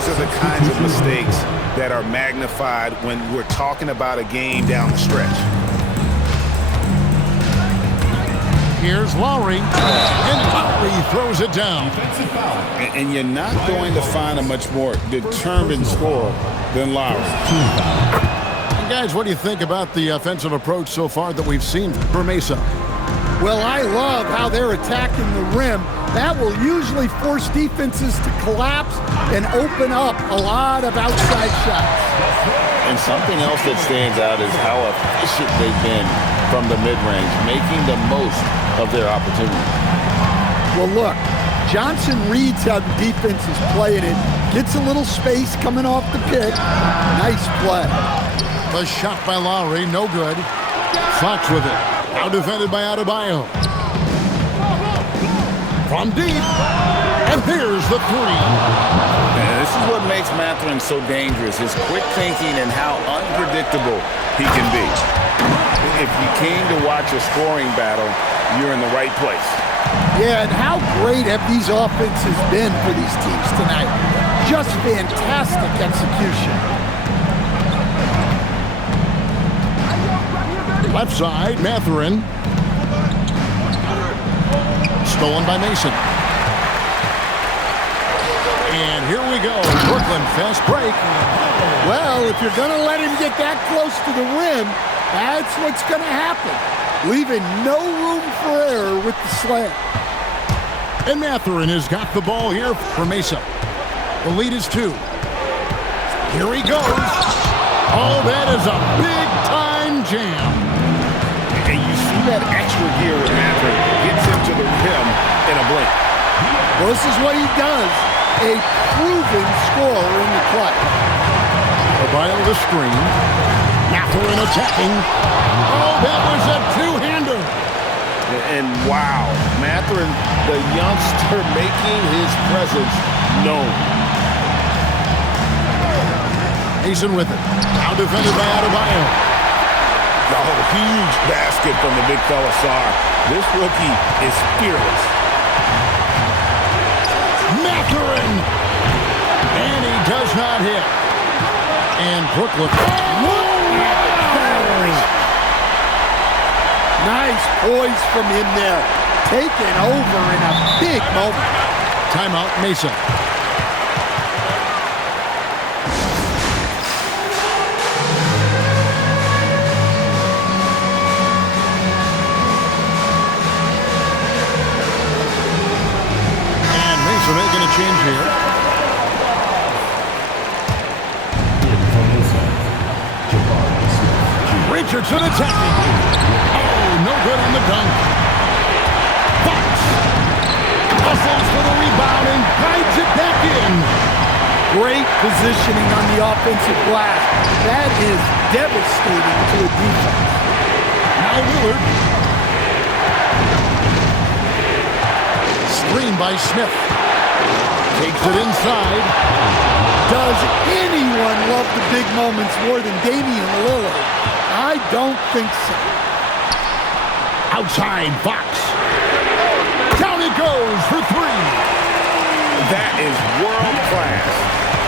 those are the kinds of mistakes that are magnified when we're talking about a game down the stretch. Here's Lowry, and Lowry throws it down. And you're not going to find a much more determined scorer than Lowry. And guys, what do you think about the offensive approach so far that we've seen for Mesa? Well, I love how they're attacking the rim. That will usually force defenses to collapse and open up a lot of outside shots. And something else that stands out is how efficient they've been from the mid-range, making the most of their opportunity. Well, look, Johnson reads how the defense is playing it, gets a little space coming off the pick. Nice play. The shot by Lowry, no good. Fox with it. Now defended by Adebayo. From deep, and here's the three. And this is what makes Mathurin so dangerous, his quick thinking and how unpredictable he can be. If you came to watch a scoring battle, you're in the right place. Yeah, and how great have these offenses been for these teams tonight? Just fantastic execution. Left side, Mathurin. Stolen by Mason. And here we go. Brooklyn fast break. Well, if you're going to let him get that close to the rim, that's what's going to happen. Leaving no room for error with the slam. And Mathurin has got the ball here for Mesa. The lead is 2. Here he goes. Oh, that is a big-time jam. And you see that extra gear with Mathurin. Gets him to the rim in a blink. Well, this is what he does. A proven scorer in the clutch. Adebayo the screen. Mathurin attacking. Oh, that was a two-hander. And wow, Mathurin, the youngster, making his presence known. Mason with it. Now defended by Adebayo. Oh, huge basket from the big fella, Sar. This rookie is fearless. Mathurin! And he does not hit. And Brooklyn. Whoa! Nice poise from him there. Taken over in a big moment. Timeout, Mesa. So making a change here. Richardson attacking. Oh, no good on the dunk. Fox hustles for the rebound and guides it back in. Great positioning on the offensive glass. That is devastating to a defense. Now Willard. Screen by Smith. Takes it inside. Does anyone love the big moments more than Damian Lillard? I don't think so. Outside, Fox. Down it goes for 3. That is world class.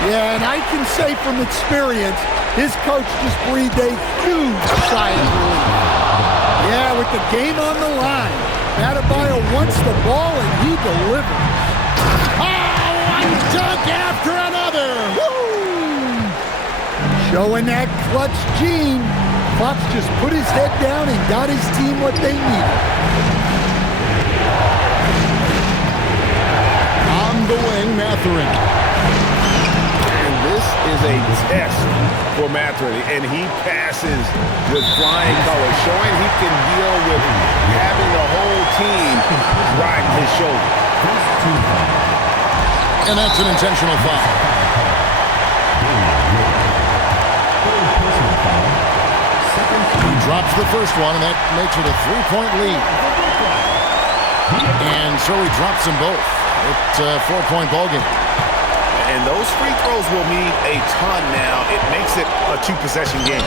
Yeah, and I can say from experience, his coach just breathed a huge sigh of relief. Yeah, with the game on the line, Adebayo wants the ball and he delivers. One dunk after another. Woo! Showing that clutch gene. Fox just put his head down and got his team what they needed. On the wing, Mathurin. And this is a test for Mathurin. And he passes with flying colors, showing he can deal with having the whole team riding his shoulder. And that's an intentional foul. He drops the first one, and that makes it a 3-point lead. And so he drops them both. It's a 4-point ballgame. And those free throws will mean a ton now. It makes it a 2-possession game.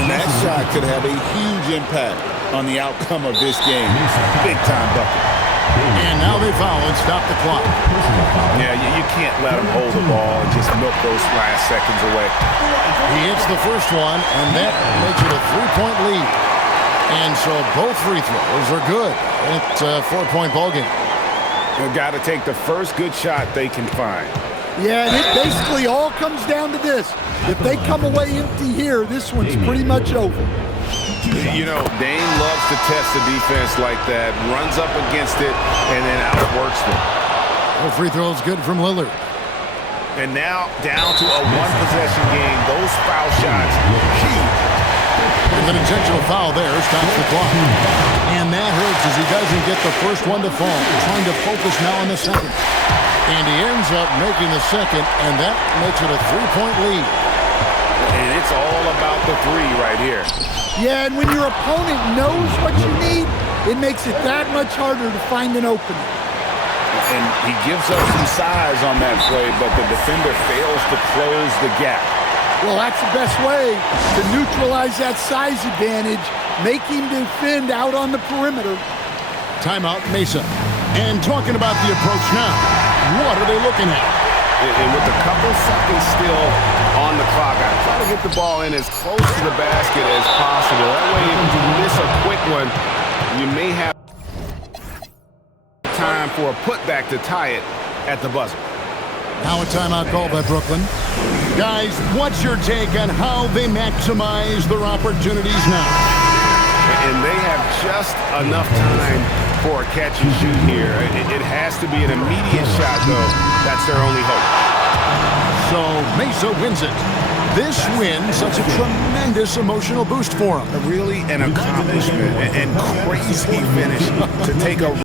And that shot could have a huge impact on the outcome of this game. Big-time bucket. And now they foul and stop the clock. Yeah, you can't let them hold the ball and just milk those last seconds away. He hits the first one, and that makes it a 3-point lead. And so both free throws are good. It's a 4-point ballgame. They've got to take the first good shot they can find. Yeah, and it basically all comes down to this. If they come away empty here, this one's pretty much over. You know, Dame loves to test the defense like that, runs up against it, and then outworks them. The free throw is good from Lillard. And now down to a one-possession game. Those foul shots, huge. With an intentional foul there, stops the clock. And that hurts as he doesn't get the first one to fall. Trying to focus now on the second. And he ends up making the second, and that makes it a 3-point lead. And it's all about the three right here. Yeah, and when your opponent knows what you need, it makes it that much harder to find an opening. And he gives up some size on that play, but the defender fails to close the gap. Well, that's the best way to neutralize that size advantage. Make him defend out on the perimeter. Timeout, Mesa. And talking about the approach now, what are they looking at? And with a couple seconds still on the clock, I try to get the ball in as close to the basket as possible. That way, if you miss a quick one, you may have time for a putback to tie it at the buzzer. Now a timeout call by Brooklyn. Guys, what's your take on how they maximize their opportunities now? And they have just enough time for a catch and shoot here. It has to be an immediate shot, though. That's their only hope. So Mesa wins it. This win, such a tremendous emotional boost for them. Really an accomplishment and crazy finish to take a